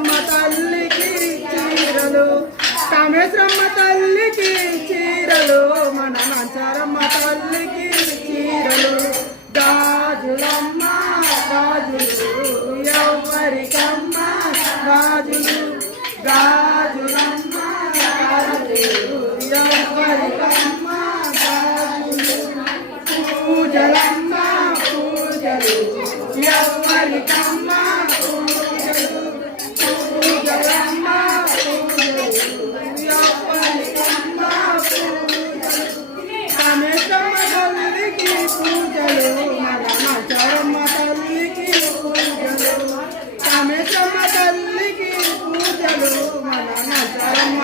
కామేశ్వరమ్మ తల్లికి చీరలు, కామేశ్వరమ్మ తల్లికి చీరలు, మన మంచారమ్మ తల్లికి చీరలు. గాజులమ్మ గాజులు ఎవ్వరికమ్మ గాజులు, గాజులమ్మ గాజులు ఎవ్వరికమ్మ గాజులు. పూజలమ్మ పూజలు ఎవ్వరికమ్మ పూజలు, పూజలమ్మ పూజలు ఎవ్వరికమ్మ పూజలు. కామేశ్వరమ్మ తల్లికి పూజలు, మన మంచారమ్మ తల్లికి పూజలు, కామేశ్వరమ్మ తల్లికి పూజలు, మన మంచారమ్మ